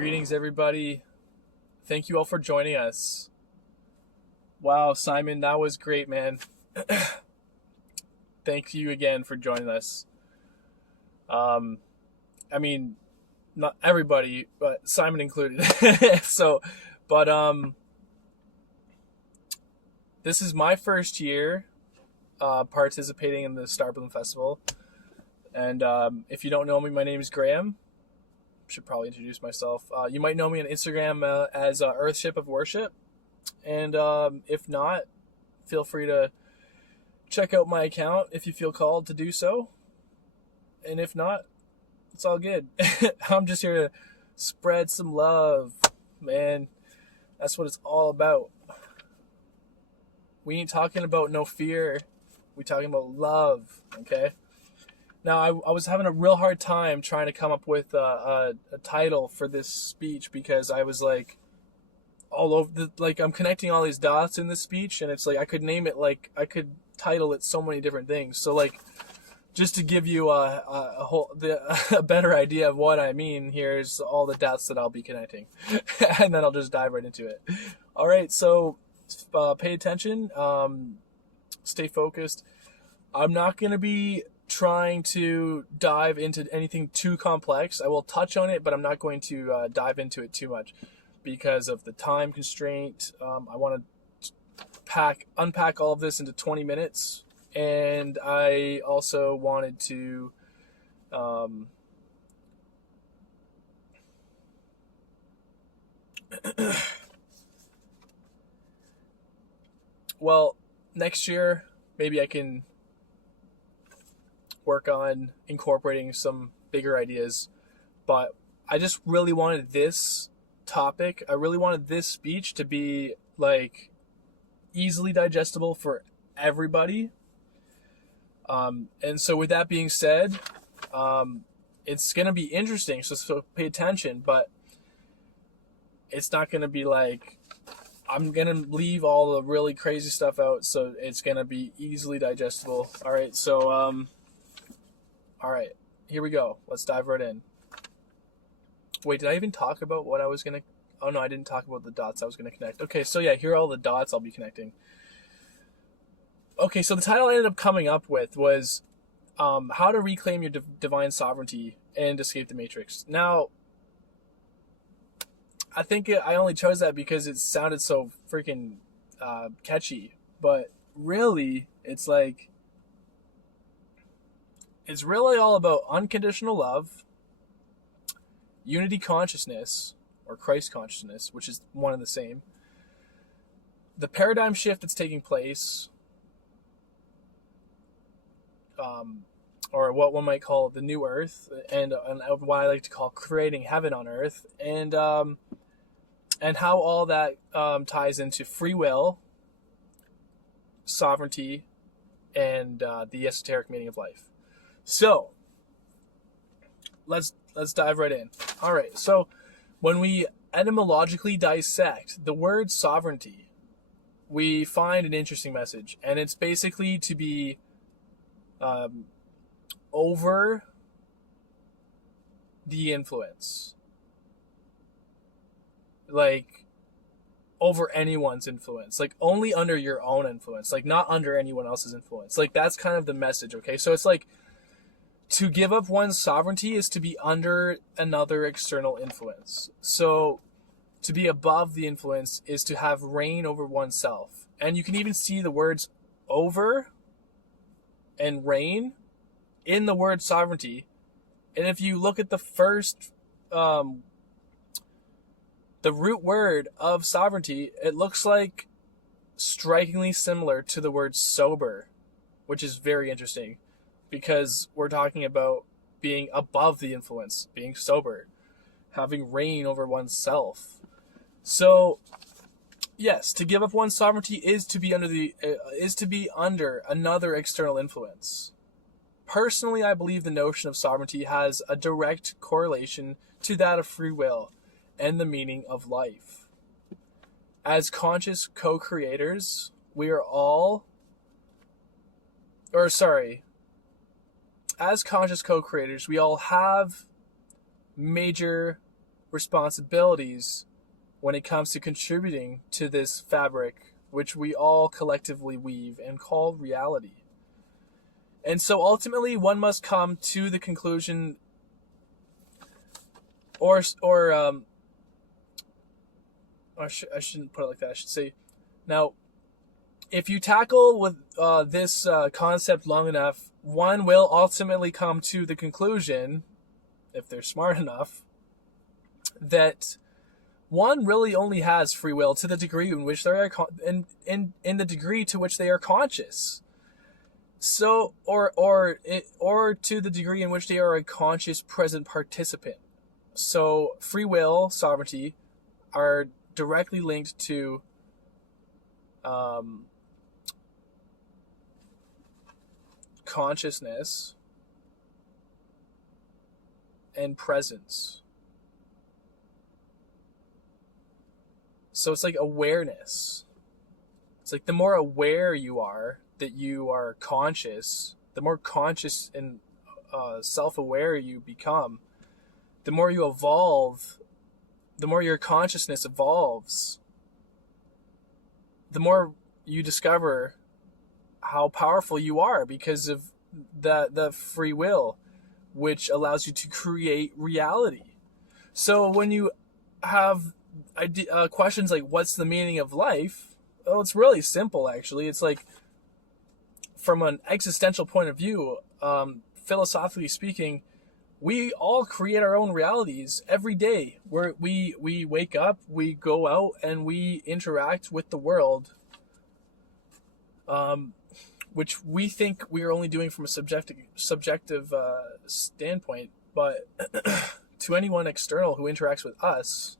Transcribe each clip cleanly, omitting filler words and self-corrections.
Greetings, everybody. Thank you all for joining us. Wow, Simon, that was great, man. Thank you again for joining us. I mean, not everybody, but Simon included. This is my first year participating in the StarBloom Festival. And if you don't know me, my name is Graham. Should probably introduce myself. You might know me on Instagram as Earthship of Worship. And if not, feel free to check out my account if you feel called to do so. And if not, it's all good. I'm just here to spread some love, man. That's what it's all about. We ain't talking about no fear. We talking about love, okay? Now, I was having a real hard time trying to come up with a title for this speech because I was like, all over I'm connecting all these dots in this speech, and it's like I could name it, like I could title it so many different things. So like, just to give you a better idea of what I mean, here's all the dots that I'll be connecting, and then I'll just dive right into it. All right, so pay attention, stay focused. I'm not gonna be trying to dive into anything too complex. I will touch on it, but I'm not going to dive into it too much because of the time constraint. I want to unpack all of this into 20 minutes, and I also wanted to well, next year maybe I can work on incorporating some bigger ideas, but I just really wanted this topic, I really wanted this speech to be like easily digestible for everybody. And so with that being said, it's going to be interesting, so pay attention, but it's not going to be like, I'm going to leave all the really crazy stuff out, so it's going to be easily digestible. All right, so all right, here we go. Let's dive right in. Wait, did I even talk about what I was going to... Oh, no, I didn't talk about the dots I was going to connect. Okay, so yeah, here are all the dots I'll be connecting. Okay, so the title I ended up coming up with was How to Reclaim Your Divine Sovereignty and Escape the Matrix. Now, I think I only chose that because it sounded so freaking catchy. But really, it's like... It's really all about unconditional love, unity consciousness, or Christ consciousness, which is one and the same, the paradigm shift that's taking place, or what one might call the new earth, and what I like to call creating heaven on earth, and how all that ties into free will, sovereignty, and the esoteric meaning of life. So, let's dive right in. All right, so when we etymologically dissect the word sovereignty, we find an interesting message, and it's basically to be over the influence, like over anyone's influence, like only under your own influence, like not under anyone else's influence. Like that's kind of the message, okay? So it's like, to give up one's sovereignty is to be under another external influence. So to be above the influence is to have reign over oneself. And you can even see the words over and reign in the word sovereignty. And if you look at the first, the root word of sovereignty, it looks like strikingly similar to the word sober, which is very interesting. Because we're talking about being above the influence, being sober, having reign over oneself. So, yes, to give up one's sovereignty is to be under another external influence. Personally, I believe the notion of sovereignty has a direct correlation to that of free will and the meaning of life. As conscious co-creators, as conscious co-creators, we all have major responsibilities when it comes to contributing to this fabric which we all collectively weave and call reality. And so ultimately one must come to the conclusion I shouldn't put it like that. I should say, now, if you tackle with this concept long enough, one will ultimately come to the conclusion, if they're smart enough, that one really only has free will to the degree in which they are in the degree to which they are conscious. So, or to the degree in which they are a conscious present participant. So, free will, sovereignty, are directly linked to consciousness and presence. So it's like awareness. It's like the more aware you are that you are conscious, the more conscious and self-aware you become, the more you evolve, the more your consciousness evolves, the more you discover how powerful you are because of the free will, which allows you to create reality. So when you have questions like, what's the meaning of life? Well, it's really simple, actually. It's like, from an existential point of view, philosophically speaking, we all create our own realities every day. We wake up, we go out, and we interact with the world, which we think we are only doing from a subjective standpoint. But to anyone external who interacts with us,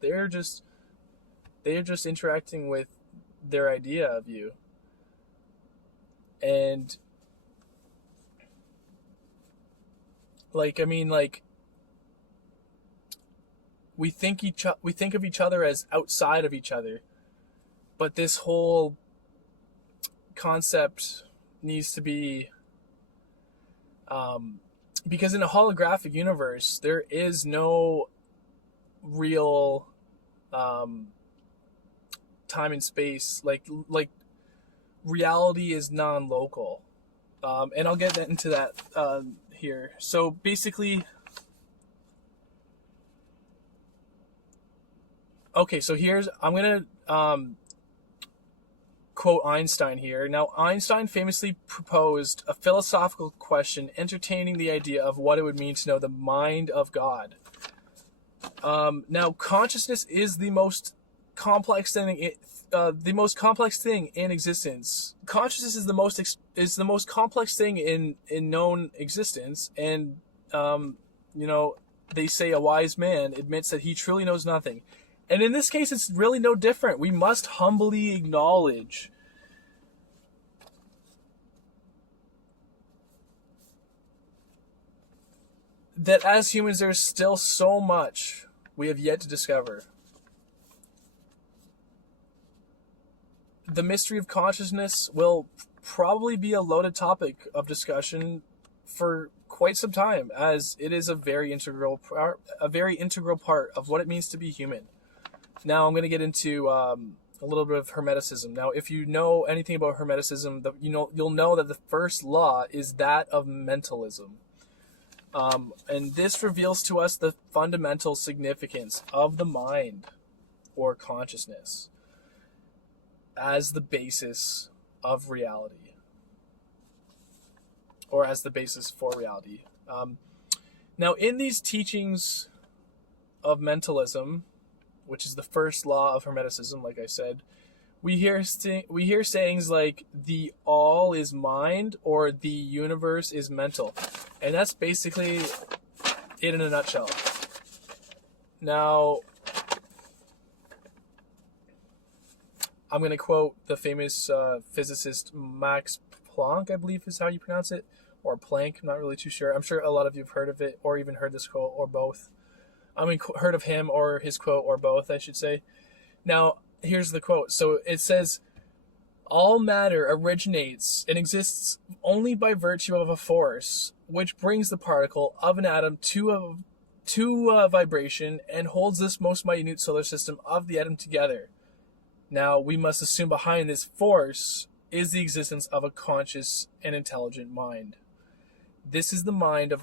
they're just interacting with their idea of you. And we think of each other as outside of each other, but this whole concept needs to be because in a holographic universe there is no real time and space. Like reality is non-local, and I'll get into that here. So basically, okay, so I'm gonna quote Einstein here. Now, Einstein famously proposed a philosophical question entertaining the idea of what it would mean to know the mind of God. Now, consciousness is the most complex thing. The most complex thing in existence. Consciousness is the most complex thing in known existence, and they say a wise man admits that he truly knows nothing. And in this case, it's really no different. We must humbly acknowledge that as humans, there's still so much we have yet to discover. The mystery of consciousness will probably be a loaded topic of discussion for quite some time, as it is a very integral part of what it means to be human. Now I'm going to get into a little bit of Hermeticism. Now, if you know anything about Hermeticism, you'll know that the first law is that of mentalism. And this reveals to us the fundamental significance of the mind or consciousness as the basis of reality, or as the basis for reality. Now, in these teachings of mentalism, which is the first law of Hermeticism, like I said, we hear sayings like the all is mind or the universe is mental, and that's basically it in a nutshell. Now, I'm going to quote the famous physicist Max Planck, I believe is how you pronounce it, or Planck, I'm not really too sure. I'm sure a lot of you have heard of it, or even heard this quote, or both. Heard of him, or his quote, or both, I should say. Now, here's the quote. So it says, all matter originates and exists only by virtue of a force, which brings the particle of an atom to to vibration and holds this most minute solar system of the atom together. Now, we must assume behind this force is the existence of a conscious and intelligent mind. This is the mind of,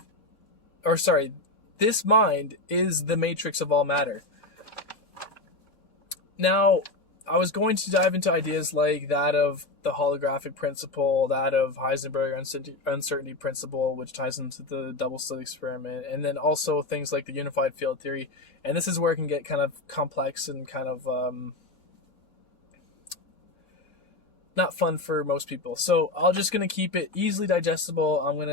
this mind is the matrix of all matter. Now, I was going to dive into ideas like that of the holographic principle, that of Heisenberg uncertainty principle, which ties into the double slit experiment, and then also things like the unified field theory. And this is where it can get kind of complex and kind of not fun for most people. So I'm just going to keep it easily digestible. I'm going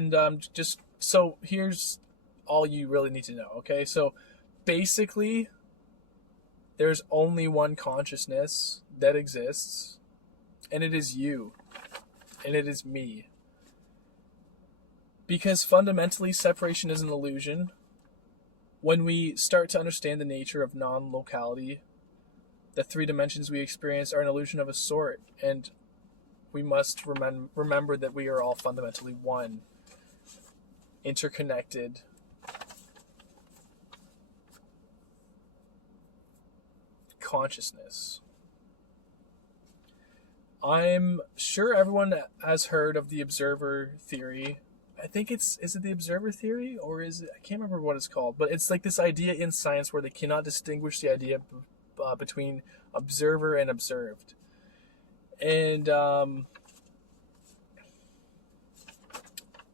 to, just, so here's all you really need to know, okay? So basically, there's only one consciousness that exists, and it is you, and it is me. Because fundamentally, separation is an illusion. When we start to understand the nature of non-locality, the three dimensions we experience are an illusion of a sort, and we must remember that we are all fundamentally one, interconnected, consciousness. I'm sure everyone has heard of the observer theory. I think is it the observer theory, or is it, I can't remember what it's called, but it's like this idea in science where they cannot distinguish the idea between observer and observed. And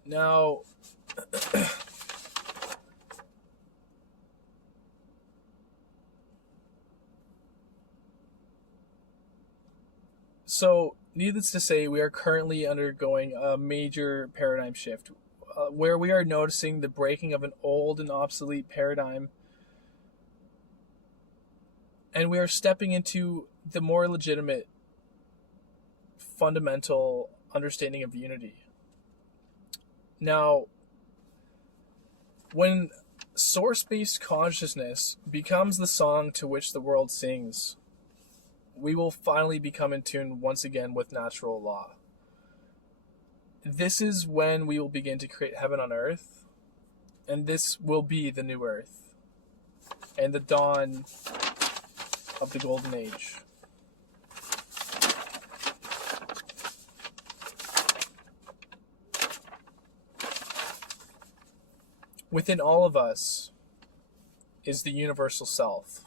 now so needless to say, we are currently undergoing a major paradigm shift where we are noticing the breaking of an old and obsolete paradigm, and we are stepping into the more legitimate, fundamental understanding of unity. Now, when source-based consciousness becomes the song to which the world sings, we will finally become in tune once again with natural law. This is when we will begin to create heaven on earth, and this will be the new earth and the dawn of the golden age. Within all of us is the universal self,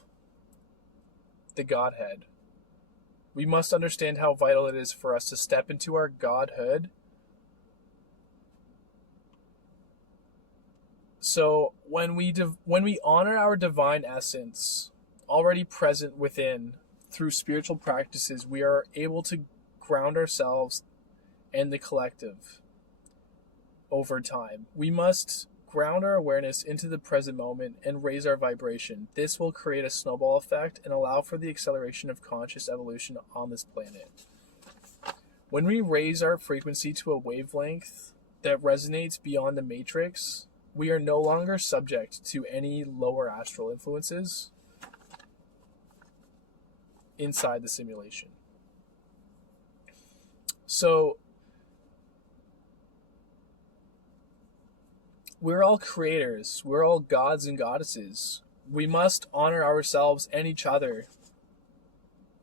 the Godhead. We must understand how vital it is for us to step into our godhood. So when we honor our divine essence, already present within through spiritual practices, we are able to ground ourselves and the collective over time. We must ground our awareness into the present moment and raise our vibration. This will create a snowball effect and allow for the acceleration of conscious evolution on this planet. When we raise our frequency to a wavelength that resonates beyond the matrix, we are no longer subject to any lower astral influences inside the simulation. So, we're all creators. We're all gods and goddesses. We must honor ourselves and each other.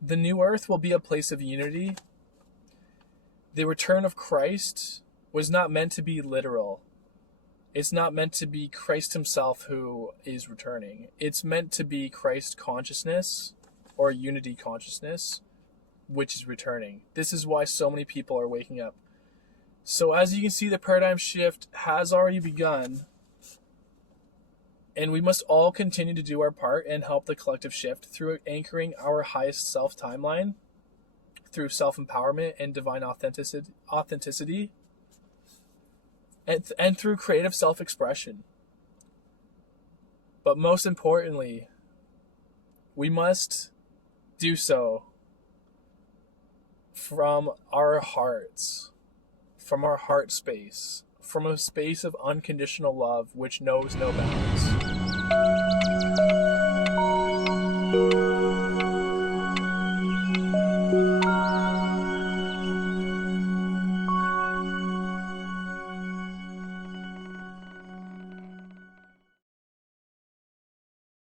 The new earth will be a place of unity. The return of Christ was not meant to be literal. It's not meant to be Christ himself who is returning. It's meant to be Christ consciousness, or unity consciousness, which is returning. This is why so many people are waking up. So as you can see, the paradigm shift has already begun, and we must all continue to do our part and help the collective shift through anchoring our highest self timeline, through self-empowerment and divine authenticity, and through creative self-expression. But most importantly, we must do so from our hearts, from our heart space, from a space of unconditional love which knows no bounds.